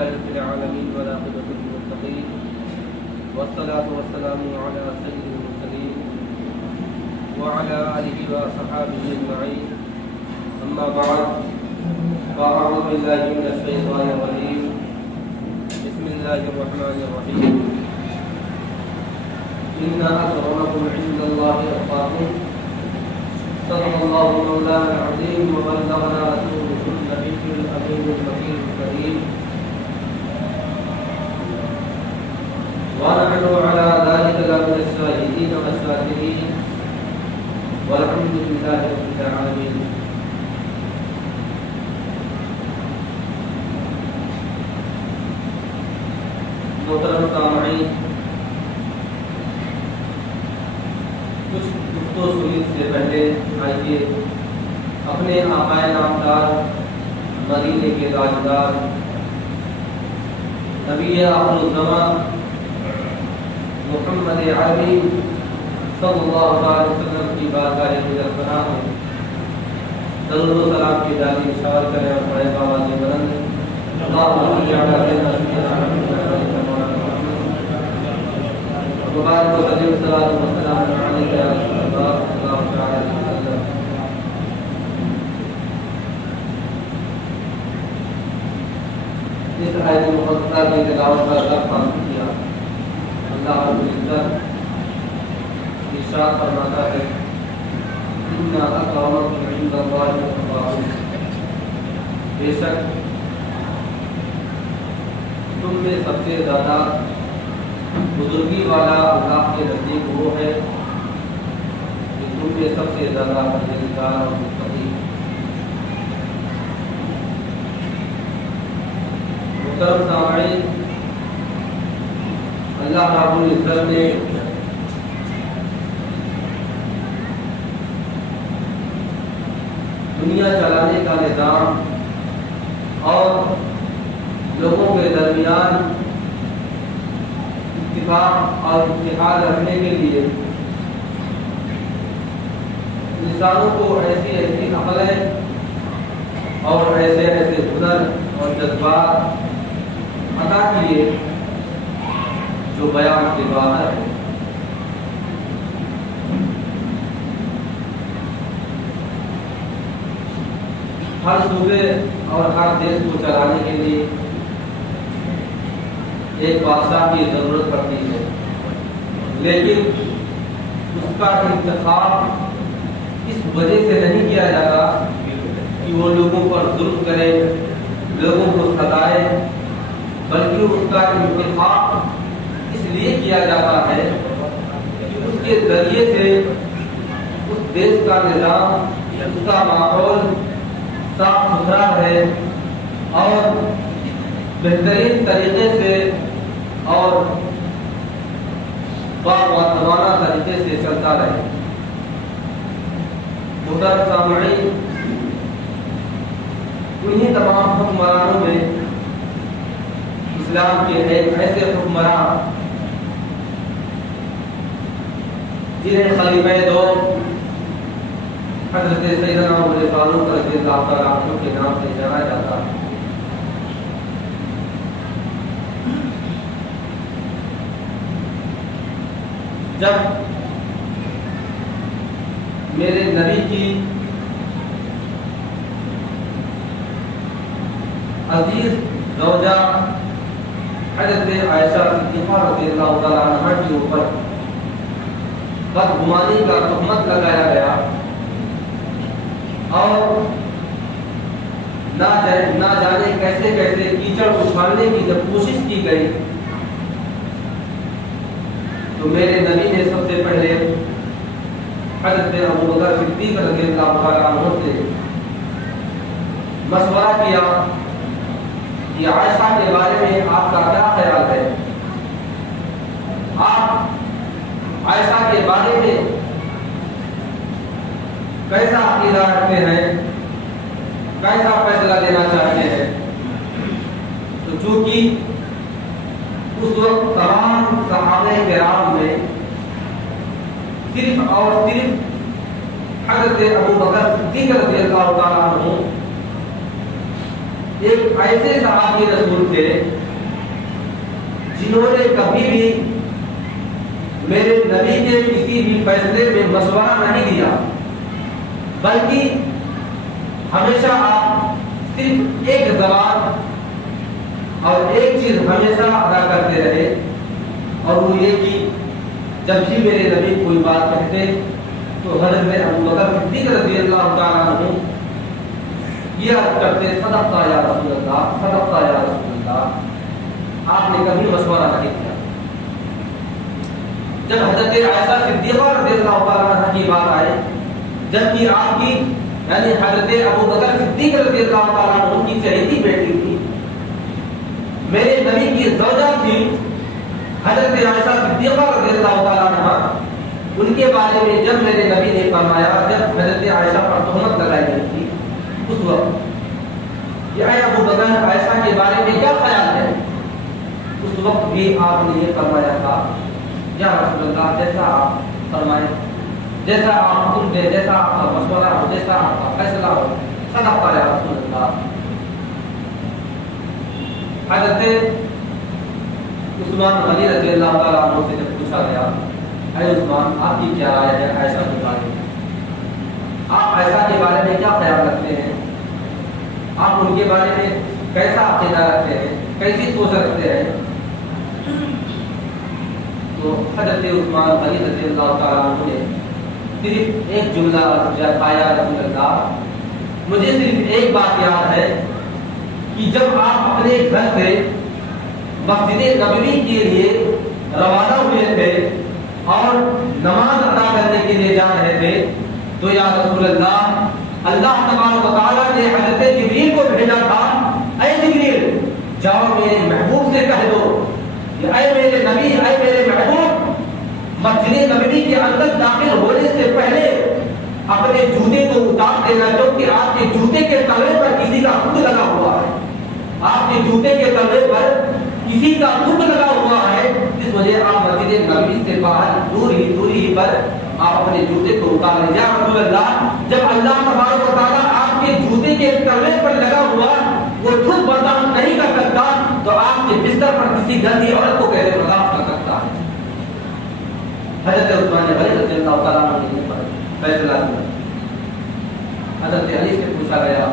لله رب العالمين والعاقبة للمتقين والصلاة والسلام على سيد المرسلين وعلى آله وصحابه أجمعين. أما بعد فأعوذ بالله من الشيطان الرجيم. بسم الله الرحمن الرحيم. إن أكرمكم عند الله أتقاكم. صدق الله مولانا العظيم وبلغنا رسوله النبي الأمين المكين الكريم. ونحن على ذلك لمن الشاهدين والشاكرين والحمد لله رب العالمين. محترم سامعین، کچھ گفتگو سنی سے پہلے آئیے اپنے آقائے نامدار مدینے کے تاجدار نبی آخر الزمان محمد عربی صلی اللہ علیہ وسلم کی بارگاہ مجربراہ میں درود و سلام کی جاری اشار کریں اور پڑھیں آواز بلند اللہم صلی علی سیدنا محمد وبارک وسلم الصلاۃ والسلام علیک یا رسول اللہ صلی اللہ علیہ وسلم. اس آیت مقدسہ کی تلاوت کا لفظ حاصل کیا. اللہ رب العزت ارشاد فرماتا ہے ان اکرمکم عند اللہ اتقاکم. بے شک تم میں سب سے زیادہ بزرگی والا اللہ کے نزدیک وہ ہے کہ تم میں سب سے زیادہ پرہیزگار اور متقی. محترم سامعین، اللہ رب العزت نے دنیا چلانے کا نظام اور لوگوں کے درمیان اتفاق اور اتحاد رکھنے کے لیے انسانوں کو ایسی ایسی عقلیں اور ایسے ایسے ہنر اور جذبات عطا کیے جو بیان کے باہر ہے. ہر صوبے اور ہر دیش کو چلانے کے لیے ایک بادشاہ کی ضرورت پڑتی ہے، لیکن اس کا انتخاب اس وجہ سے نہیں کیا جاتا کہ وہ لوگوں پر ظلم کرے، لوگوں کو ستائے، بلکہ اس کا انتخاب اس لیے کیا جاتا ہے کہ اس کے ذریعے سے اس دیش کا نظام، اس کا ماحول صاف ستھرا ہے اور بہترین طریقے سے اور باوقارانہ طریقے سے چلتا رہے. محترم سامعین، انہیں تمام حکمرانوں میں اسلام کے ایک ایسے حکمران جنہیں خلیفہ دو حضرت سیدنا عمر فاروق رضی اللہ تعالیٰ عنہ کے نام سے جانا جاتا ہے. جب میرے نبی کی عزیز زوجہ حضرت عائشہ صدیقہ رضی اللہ تعالیٰ عنہ کے اوپر بدگمانی کا تہمت لگایا گیا اور نہ جانے کیسے کیسے کیچڑ اچھالنے کی جب کوشش کی گئی تو میرے نبی نے سب سے پہلے حضرت ابوبکر صدیق رضی اللہ تعالیٰ عنہ سے مشورہ کیا کہ عائشہ کے بارے میں آپ کا کیا خیال ہے؟ آپ عائشہ کے بارے میں کیسا عقیدہ رکھتے ہیں، کیسا فیصلہ لینا چاہتے ہیں؟ تو چونکہ اس وقت تمام صحابہ کرام میں صرف اور صرف حضرت ابوبکر صدیق رضی اللہ تعالیٰ عنہ ایک ایسے صحابی رسول تھے جنہوں نے کبھی بھی میرے نبی کے کسی بھی فیصلے میں مشورہ نہیں دیا، بلکہ ہمیشہ آپ صرف ایک زبان اور ایک چیز ہمیشہ ادا کرتے رہے، اور وہ یہ کہ جب بھی میرے نبی کوئی بات کہتے تو حضرت ابو بکر صدیق رضی اللہ تعالیٰ عنہ یہ عرض کرتے صدقت یا رسول اللہ، صدقت یا رسول اللہ، آپ نے کبھی مشورہ نہیں کیا۔ جب حضرت عائشہ صدیقہ رضی اللہ تعالیٰ عنہ کی بات آئے، جبکہ آپ کی یعنی حضرت ابو بکر صدیق رضی اللہ تعالیٰ عنہ کی چہیتی بیٹی تھی، میرے نبی کی زوجہ تھی حضرت عائشہ صدیقہ رضی اللہ تعالیٰ عنہ، ان کے بارے میں جب میرے نبی نے فرمایا، جب حضرت عائشہ پر تہمت لگائی گئی تھی اس وقت کہ اے ابو بکر عائشہ کے بارے میں کیا خیال ہے، اس وقت بھی آپ نے یہ فرمایا تھا یا رسول اللہ جیسا آپ فرمائیں، جیسا آپ حکم دیں، جیسا آپ کا مشورہ ہو، جیسا آپ کا فیصلہ ہو، صدقت یا رسول اللہ۔ حضرت عثمان غنی رضی اللہ تعالیٰ عنہ سے جب پوچھا گیا اے عثمان آپ کی کیا رائے ہے عائشہ کے بارے میں، آپ عائشہ کے بارے میں کیا خیال رکھتے ہیں، آپ ان کے بارے میں کیسا عقیدہ رکھتے ہیں، کیسی سوچ رکھتے ہیں، تو حضرت عثمان غنی رضی اللہ تعالیٰ عنہ نے صرف ایک جملہ پایا، رسول اللہ مجھے صرف ایک بات یاد ہے کہ جب آپ اپنے گھر سے مسجد نبوی کے لیے روانہ ہوئے تھے اور نماز ادا کرنے کے لیے جا رہے تھے تو یا رسول اللہ اللہ تبارک و تعالیٰ نے حضرت جبریل کو بھیجا تھا، اے جبریل جاؤ میرے محبوب سے کہہ دو کہ اے میرے نبی، اے میرے محبوب، مسجد نبوی کے اندر داخل ہونے سے پہلے اپنے جوتے کو اتار دینا، کیونکہ آپ کے جوتے کے تلے پر کسی کا خود لگا ہوا ہے، آپ کے جوتے کے تلے پر کسی کا خود لگا ہوا ہے، اس وجہ آپ مسجد نبوی سے باہر دوری پر آپ اپنے جوتے کو اتار لیں۔ یا رسول اللہ جب اللہ تبارک و تعالیٰ آپ کے جوتے کے تلے پر لگا ہوا وہ خود برداشت نہیں کر سکتا تو آپ کے بستر پر کسی گندی عورت کو کیسے برداشت کر سکتا ہے۔ حضرت عثمان غنی رضی اللہ تعالیٰ عنہ نے فیصلہ کیا، حضرت علی سے پوچھا گیا،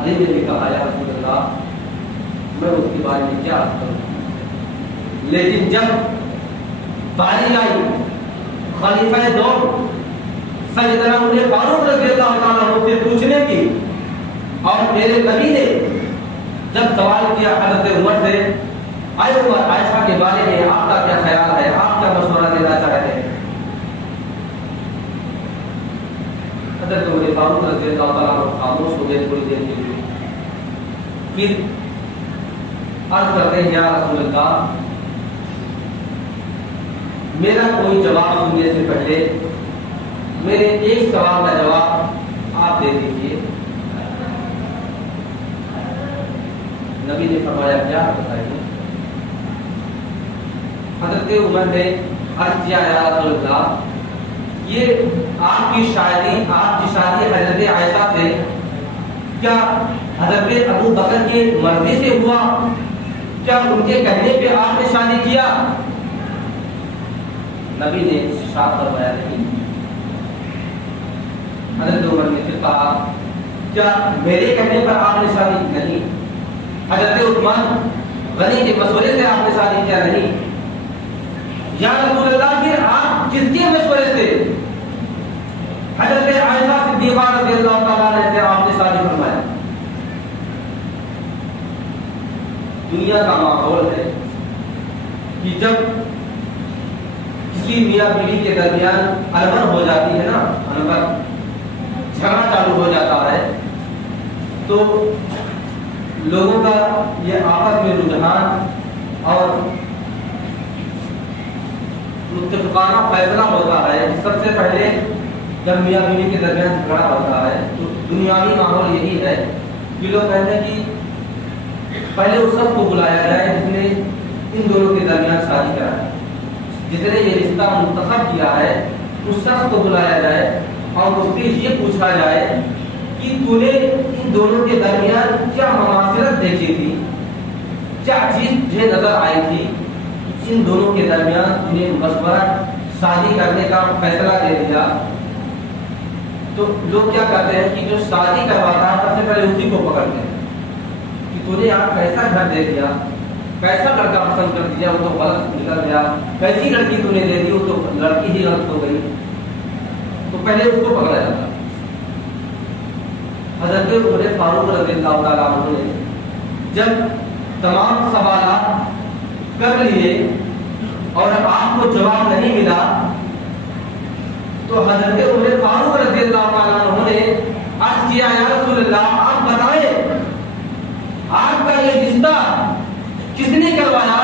علی نے بھی کہا یا رسول اللہ میں اس کے بارے میں کیا عرض کروں، لیکن جب باری آئی خلیفہ دور سیدنا عمر فاروق رضی اللہ تعالیٰ عنہ سے پوچھنے کی اور میرے نبی نے جب سوال کیا حضرت عمر سے اے عمر عائشہ کے بارے میں آپ کا کیا خیال ہے، آپ کیا مشورہ دینا چاہتے ہیں، حضرت عمر فاروق رضی اللہ تعالیٰ عنہ خاموش ہو گئے تھوڑی دیر کے لیے، پھر عرض کرتے ہیں یا رسول اللہ میرا کوئی جواب سننے سے پہلے میرے ایک سوال کا جواب آپ دے دیجیے۔ نبی نے فرمایا کیا بتائیے۔ حضرت عمر نے عرض کیا یا رسول اللہ یہ آپ کی شادی حضرت عائشہ سے کیا حضرت ابو بکر کی مرضی سے ہوا، کیا ان کے کہنے پہ آپ نے شادی کیا؟ نبی نے ارشاد فرمایا نہیں۔ حضرت عمر نے پھر کہا کیا میرے کہنے پر آپ نے شادی کی؟ نہیں۔ حضرت عثمان غنی کے مشورے سے آپ نے شادی کیا؟ نہیں۔ یا رسول اللہ پھر آپ کس کے مشورے سے؟ حضرت عائشہ صدیقہ رضی اللہ تعالیٰ عنہ سے آپ نے شادی فرمایا۔ دنیا کا ماحول ہے کہ جب کسی میاں بیوی کے درمیان انبن ہو جاتی ہے نا، انبن جھگڑا چالو ہو جاتا ہے تو لوگوں کا یہ آپس میں رجحان اور متفقانہ فیصلہ ہوتا ہے۔ سب سے پہلے جب میاں بیوی کے درمیان جھگڑا ہوتا ہے تو دنیاوی ماحول یہی ہے کہ لوگ کہتے ہیں کہ پہلے اس شخص کو بلایا جائے جس نے ان دونوں کے درمیان شادی کرا ہے، جس نے یہ رشتہ منتخب کیا ہے، اس شخص کو بلایا جائے اور اس سے یہ پوچھا جائے کہ کہ تو نے ان دونوں کے درمیان کیا مماثلت دیکھی تھی، کیا چیز تجھے نظر آئی تھی، ان دونوں کے درمیان تو نے مشورہ شادی کرنے کا فیصلہ دے دیا۔ تو لوگ کیا کرتے ہیں کہ جو شادی کرواتا ہے سب سے پہلے اسی کو پکڑتے ہیں کہ تو نے آپ کیسا گھر دے دیا، کیسا لڑکا پسند کر دیا، وہ تو غلط نکل گیا، کیسی لڑکی تو نے دے دی، وہ تو لڑکی ہی غلط ہو گئی، تو پہلے اس کو پکڑا جاتا۔ حضرت عمر فاروق رضی اللہ تعالیٰ عنہ نے جب تمام سوالات کر لیے اور آپ کو جواب نہیں ملا تو حضرت عمر فاروق رضی اللہ تعالیٰ عنہ نے عرض کیا، یا رسول اللہ آپ بتائیں آپ کا یہ رشتہ کس نے کروایا،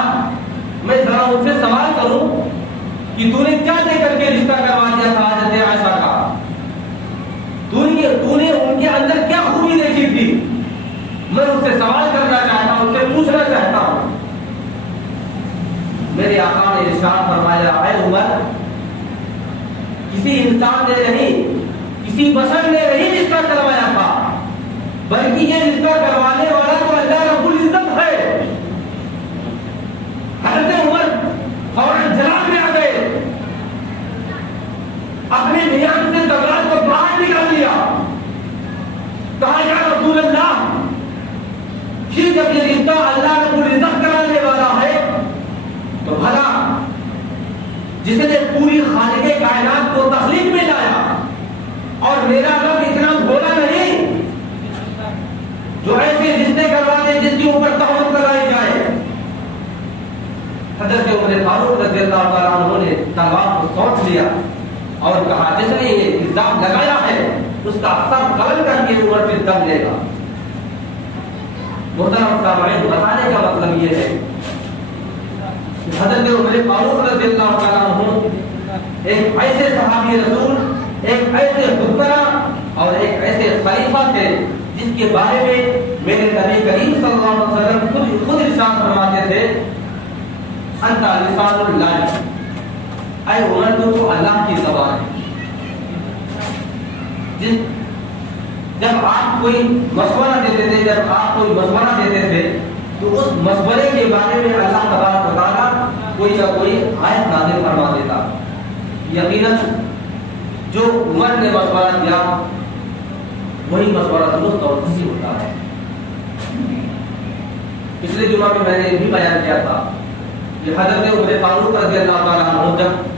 میں ذرا ان سے سوال کروں کہ تو نے کیا دے کر کے رشتہ کروا دیا تھا حضرت عائشہ کا، تو نے ان کے اندر کیا خوبی دیکھی تھی، میں اس سے سوال کرنا چاہتا ہوں، ان سے پوچھنا چاہتا ہوں۔ میرے آقا نے ارشاد فرمایا، اے عمر کسی انسان نے نہیں، کسی بشر نے نہیں رشتہ کروایا تھا، بلکہ یہ رشتہ کروانے والا تو اللہ رب العزت ہے۔ حضرت عمر فوراً جلال میں آ گئے، اپنے میان سے تلوار کو باہر نکال لیا، کہا یا رسول اللہ پھر جب یہ رشتہ اللہ رب العزت کرانے والا ہے تو بھلا جس نے پوری خالق کائنات کو تخلیق میں لایا اور میرا رب اتنا بھولا نہیں جو ایسے رشتے کروا دے جس کے اوپر تہمت لگائی جائے۔ حضرت عمر فاروق رضی اللہ تعالیٰ عنہ نے تلوار کو سونچ لیا اور کہا جس نے یہ الزام لگایا ہے اس کا سر قلم کر کے عمر پہ دم لے گا۔ محترم سامعین، بتانے کا مطلب یہ ہے حضرت عمر فاروق رضی اللہ تعالیٰ عنہ ایک ایسے صحابی رسول، ایک ایسے حکمراں اور ایک ایسے خلیفہ تھے جس کے بارے میں میرے نبی کریم صلی اللہ علیہ وسلم خود ارشاد فرماتے تھے، انت لسان اللہ، اے عمر تو اللہ کی زبان ہے۔ جب آپ کوئی مشورہ دیتے تھے تو اس مشورے کے بارے میں اللہ تبارک و تعالیٰ کوئی نہ کوئی آیت نازل فرما دیتا۔ یقیناً جو عمر نے مشورہ دیا وہی مشورہ درست اور صحیح ہوتا ہے۔ پچھلے جمعہ میں نے بھی بیان کیا تھا کہ حضرت عمر فاروق رضی اللہ تعالیٰ عنہ جب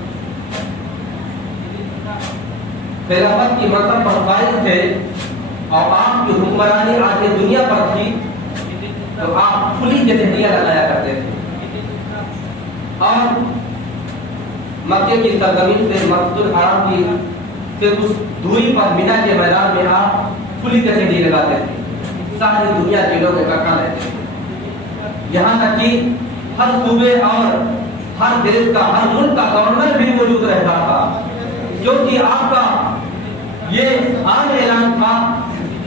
خلافت کی منصب پر فائز تھے اور آپ کی حکمرانی آج دنیا پر تھی تو آپ کھلی جتھیاں لگایا کرتے تھے اور مکے کی سرزمین سے مسجد الحرام کی سے کچھ دوری پر مینا کے میدان میں آپ کھلی کچہری لگاتے تھے، ساری دنیا کے لوگ اکٹھا رہتے تھے، یہاں تک کہ ہر صوبے اور ہر دیش کا، ہر ملک کا گورنر بھی موجود رہتا تھا، کیونکہ آپ کا یہ عام اعلان تھا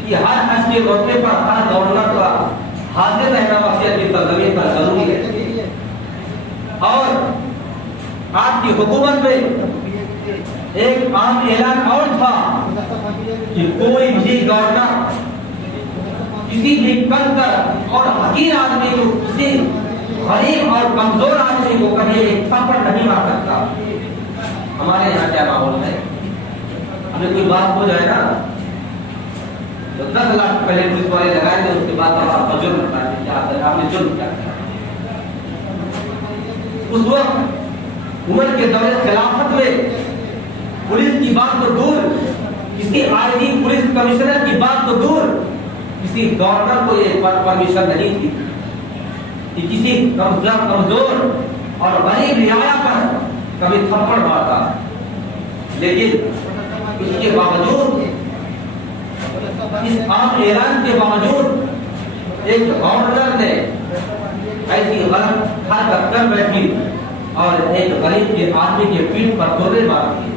کہ ہر حج کے موقع پر ہر گورنر کا حاضر رہنا مکہ کی سرزمین پر ضروری ہے۔ اور آپ کی حکومت میں ایک عام اعلان اور تھا کہ کوئی بھی گورنر کسی بھی کمتر اور حقیر آدمی کو، کسی غریب اور کمزور آدمی کو کبھی ایک تھپڑ نہیں مار سکتا۔ ہمارے یہاں کیا ماحول ہے، ہمیں کوئی بات ہو جائے نا تو 10 لاکھ پہلے پولیس والے لگائیں گے، اس کے بعد آپ کا جرم بتائیں گے کیا آپ نے جرم کیا کیا۔ اس وقت عمر کے دور خلافت میں پولیس کی بات تو دور، کسی آئی جی پولیس کمشنر کی بات تو دور، کسی گورنر کو یہ پرمیشن نہیں تھی کہ کسی کمزور اور غریب رعایا پر کبھی تھپڑ مارتا۔ لیکن اس کے باوجود، اس عام اعلان کے باوجود ایک گورنر نے ایسی غلط حرکت کر بیٹھی اور ایک غریب کے آدمی کے پیٹھ پر گرے مار دیے۔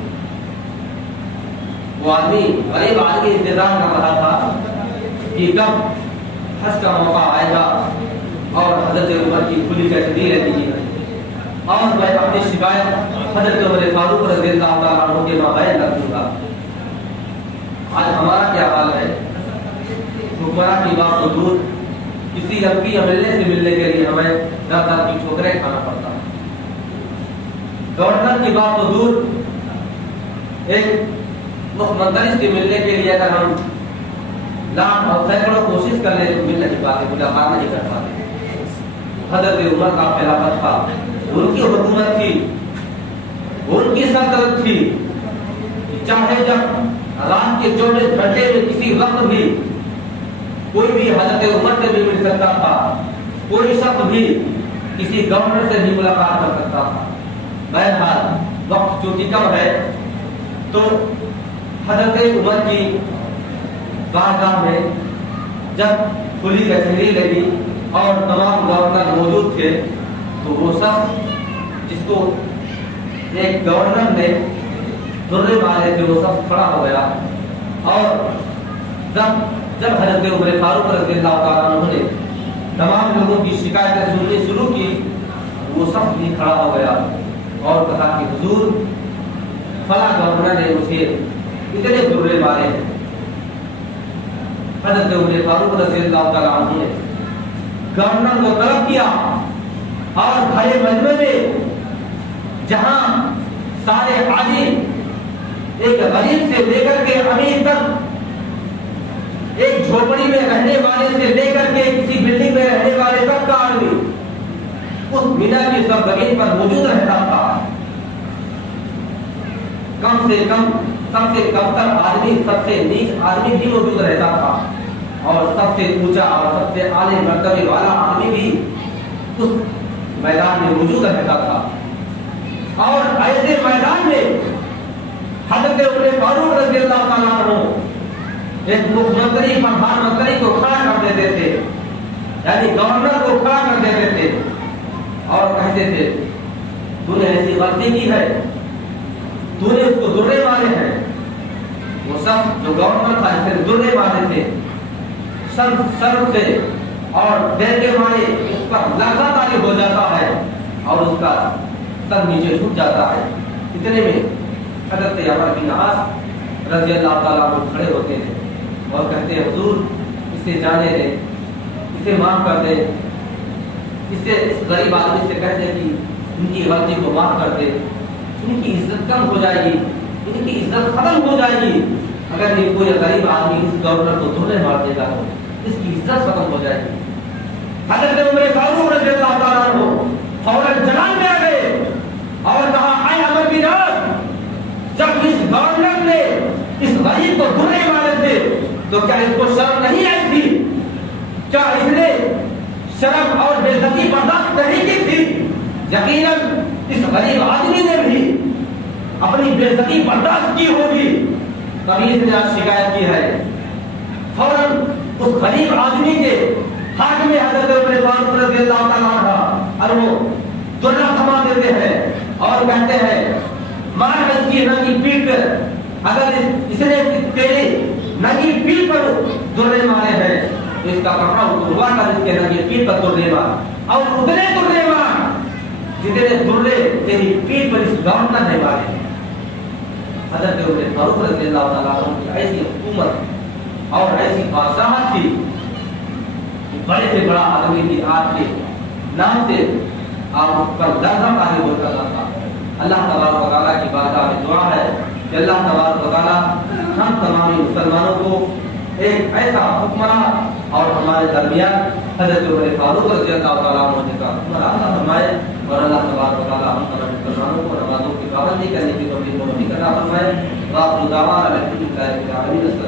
وہ آدمی، غریب آدمی انتظار کر رہا تھا کہ کب حج کا موقع آئے گا اور حضرت عمر کی کھلی کچہری رہتی ہے اور میں اپنی شکایت حضرت عمر فاروق رضی اللہ تعالیٰ عنہ کے مابین رکھ دوں گا۔ آج ہمارا کیا حال ہے حکمراں کی بات تو دور، کسی اپنی MLA سے ملنے کے لیے ہمیں 10 کی ٹھوکریں کھانا پڑتا ہے۔ گورنر کی بات تو دور، ایک مکھ منتری سے ملنے کے لیے اگر ہم لاکھ اور سینکڑوں کوشش کر لیں تو مل نہیں پاتے، ملاقات نہیں کر پاتے۔ حضرت عمر کا خلافت تھا، ان کی حکومت تھی، ان کی سلطنت تھی، چاہے جب رات کے 24 گھنٹے میں کسی وقت بھی کوئی بھی حضرت عمر سے بھی مل سکتا تھا، کوئی شخص بھی کسی گورنر سے بھی ملاقات کر سکتا تھا۔ بہرحال وقت چونکہ کم ہے تو حضرت عمر کی بارگاہ میں جب کھلی کچہری لگی اور تمام گورنر موجود تھے تو وہ شخص جس کو ایک گورنر نے درے مارے تھے وہ شخص کھڑا ہو گیا، اور جب حضرت عمر فاروق رضی اللہ تعالیٰ عنہ نے تمام لوگوں کی شکایتیں سننی شروع کی، وہ شخص بھی کھڑا ہو گیا اور کہا کہ حضور فلاں گورنر نے مجھے اتنے درے مارے ہیں۔ حضرت عمر فاروق رضی اللہ تعالیٰ عنہ نے گورنر کو طلب کیا اور بھرے مجمع میں جہاں سارے عالم ایک غریب سے لے کر کے امیر تک، ایک جھوپڑی میں رہنے والے سے لے کر کے کسی بلڈنگ میں رہنے والے تک کا آدمی اس بنا کی سرزمین پر موجود رہتا تھا، کم سے کم سب سے کم تر آدمی، سب سے نیچ آدمی بھی موجود رہتا تھا، اور سب سے اونچا اور سب سے اعلی مرتبے والا آدمی بھی اس میدان میں موجود رہتا تھا۔ اور ایسے میدان میں حضرت عمر فاروق رضی اللہ تعالیٰ عنہ ایک مکھ منتری، پردھان منتری کو کھڑا کر دیتے تھے، یعنی گورنر کو کھڑا کر دیتے تھے اور کہتے تھے تو نے ایسی غلطی کی ہے، تو نے اس کو درے مارے ہیں۔ وہ شخص جو گورنر تھا جس نے درے مارے تھے، سر سے اور دیر کے مارے اس پر لرزہ طاری ہو جاتا ہے اور اس کا سر نیچے جھک جاتا ہے۔ اتنے میں حضرت عمر بن عاص رضی اللہ تعالیٰ عنہ کھڑے ہوتے ہیں اور کہتے ہیں حضور اسے جانے دیں، اسے معاف کر دیں، اس غریب آدمی سے کہہ دیں کہ ان کی غلطی کو معاف کر دے، ان کی عزت کم ہو جائے گی، ان کی عزت ختم ہو جائے گی اگر یہ کوئی غریب آدمی اس گورنر کو دھونے مار دے گا تو اس کی عزت ختم ہو جائے گی۔ حضرت عمر فاروق رضی اللہ تعالیٰ عنہ فوراً جلال میں آ گئے اور کہا اے عمر بن عاص، جب اس گورنر نے اس غریب کو دھونے مارے تھے تو کیا اس کو شرم نہیں آئی تھی؟ کیا اس نے شرم اور بے عزتی برداشت نہیں کی تھی؟ یقیناً اس غریب آدمی نے بھی اپنی بے عزتی برداشت کی ہوگی، تبھی اس نے آج شکایت کی ہے۔ فوراً اس غریب آدمی کے ہاتھ میں حضرت عمر فاروق رضی اللہ تعالیٰ عنہ درہ تھما دیتے ہیں اور کہتے ہیں مار اس کی ننگی پیٹھ پر، اگر اس نے تیری ننگی پیٹھ پر درے مارے ہیں تو اس کا کپڑا اتروا کر اس کے ننگی پیٹھ پر درے مار، اور اتنے درے مار جتنے درے تیری پیٹھ پر اس گورنر نے مارے۔ حضرت عمر فاروق رضی اللہ تعالیٰ عنہ کی ایسی حکومت اور ایسی بادشاہت تھی، بڑے سے بڑا آدمی کی آپ کے نام سے آپ اس پر لرزہ طاری ہو جاتا تھا۔ اللہ تبارک و تعالیٰ کی بارگاہ میں دعا ہے کہ اللہ تبارک و تعالیٰ ہم تمام مسلمانوں کو ایک ایسا حکمراں اور ہمارے درمیان حضرت عمر فاروق رضی اللہ تعالیٰ عنہ جیسا حکمراں عطا فرمائے، اور اللہ تبارک و تعالیٰ ہم تمام مسلمانوں کو نمازوں کی پابندی کرنے کی توفیق عطا فرمائے۔ وآخر دعوانا الحمد للہ رب العالمین۔